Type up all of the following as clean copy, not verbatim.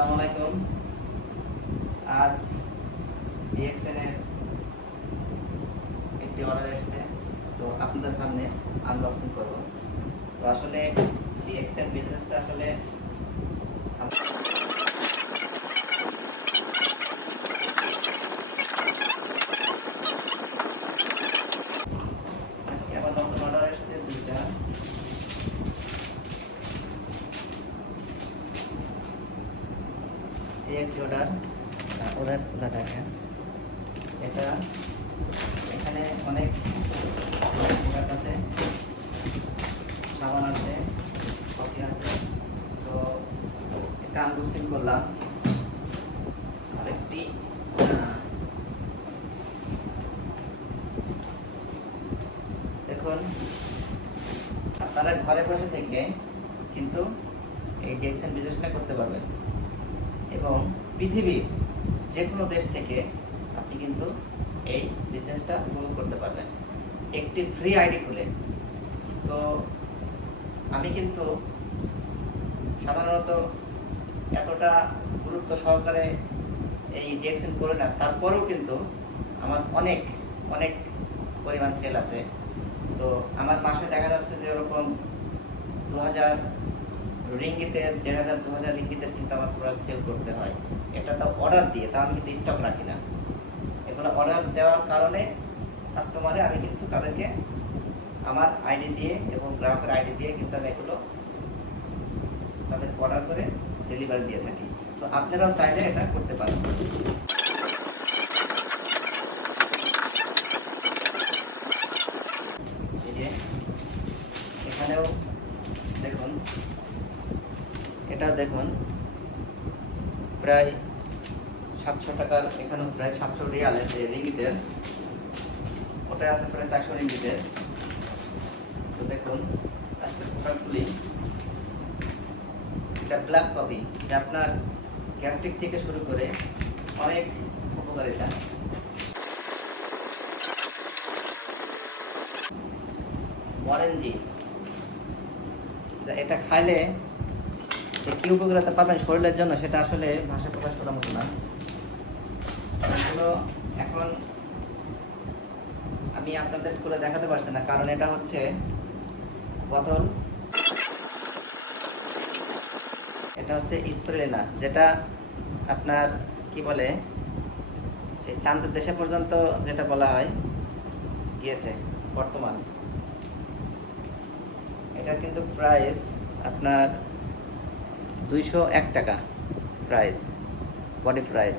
আসসালামু আলাইকুম। আজ ডিএক্সএনের একটি অর্ডার এসেছে, তো আপনাদের সামনে আনবক্সিং করব। তো আসলে ডিএক্সএন বিজনেসটা আসলে আজকে আমার নতুন অর্ডার এসেছে দুইটা। এই একটি অর্ডার, ওদের দেখেন, এটা এখানে অনেক প্রোডাক্ট আছে, সাবান আছে, কফি আছে। তো এটা আনবক্সিং করলাম। আরেকটি দেখুন, আপনারা ঘরে বসে থেকে কিন্তু এই ডিএক্সএন বিজনেসটা করতে পারবেন এবং পৃথিবীর যে কোনো দেশ থেকে আপনি কিন্তু এই বিজনেসটা উপভোগ করতে পারবেন একটি ফ্রি আইডি খুলে। তো আমি কিন্তু সাধারণত এতটা গুরুত্ব সহকারে এই ডিএক্সএন করে না, তারপরেও কিন্তু আমার অনেক অনেক পরিমাণ সেল আছে। তো আমার মাসে দেখা যাচ্ছে যে ওরকম 2000 রিঙ্গিতের, 1500 2000 রিঙ্গিতের কিন্তু আমার প্রোডাক্ট সেল করতে হয়। এটা তো অর্ডার দিয়ে, তা আমি কিন্তু স্টক রাখি না। এগুলো অর্ডার দেওয়ার কারণে কাস্টমারে আমি কিন্তু তাদেরকে আমার আইডি দিয়ে এবং গ্রাহকের আইডি দিয়ে কিন্তু আমি এগুলো তাদেরকে অর্ডার করে ডেলিভারি দিয়ে থাকি। তো আপনারাও চাইলে এটা করতে পারেন। এই যে এখানেও দেখুন, এটাও দেখুন, প্রায় 700 টাকার, এখানেও প্রায় 700 রিয়ালের যে রিঙ্গিতের, ওটা আছে প্রায় 400 রিঙ্গিতের। তো দেখুন, আজকে প্রোডাক্টগুলি, এটা ব্ল্যাক কফি, এটা আপনার গ্যাস্ট্রিক থেকে শুরু করে অনেক উপকারিতা। মরেঞ্জি, যা এটা খাইলে যে কি উপকারিতা পাবেন শরীরের জন্য, সেটা আসলে ভাষা প্রকাশ করার মতো না। এগুলো এখন আমি আপনাদের করে দেখাতে পারছি না, কারণ এটা হচ্ছে বোতল, এটা হচ্ছে স্প্রেলিনা, যেটা আপনার কি বলে, সেই চাঁদের দেশে পর্যন্ত যেটা বলা হয় গিয়েছে বর্তমান। এটা কিন্তু প্রাইস আপনার 201 টাকা প্রাইস, বডি প্রাইস,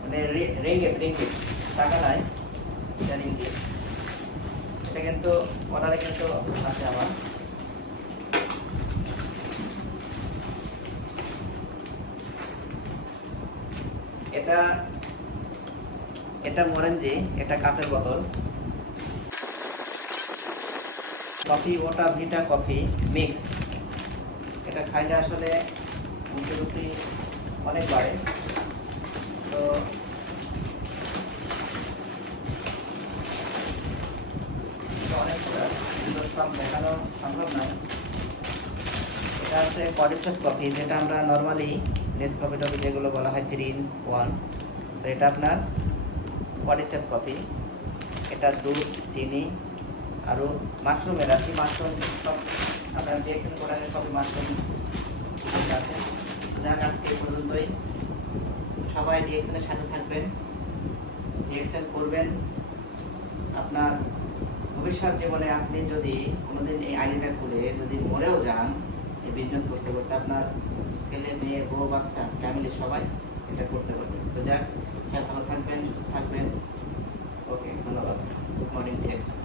মানে রিঙ্গিত টাকা নাই, এটা রিঙ্গিত। এটা কিন্তু অর্ডারে কিন্তু আছে আমার। এটা মরেঞ্জি, এটা কাঁচের বোতল। কফি ওটা ভিটা কফি মিক্স, এটা খাইলে আসলে বুদ্ধি অনেক বাড়ে। তো অনেকটা দেখানো সম্ভব নয়। এটা হচ্ছে কডিসেপ কফি, যেটা আমরা নর্মালি নেসকফি টফি যেগুলো বলা হয় 3-in-1, তো এটা আপনার কডিসেপ কফি। এটা দুধ, চিনি, আরও মাশরুমের আর কি, মাশরুম সব আপনার ডিএক্সএন প্রোডাক্টের সবই মাশরুম আছে। যাক, আজকে এই পর্যন্তই। সবাই ডিএক্সএনের সাথে থাকবেন, ডিএক্সএন করবেন। আপনার ভবিষ্যৎ জীবনে আপনি যদি কোনোদিন এই আইডিটা খুলে যদি মরেও যান এই বিজনেস করতে করতে, আপনার ছেলে মেয়ে বউ বাচ্চা ফ্যামিলি সবাই এটা করতে পারবে। তো যাক, সবাই ভালো থাকবেন, সুস্থ থাকবেন। ওকে, ধন্যবাদ। Good morning DXN.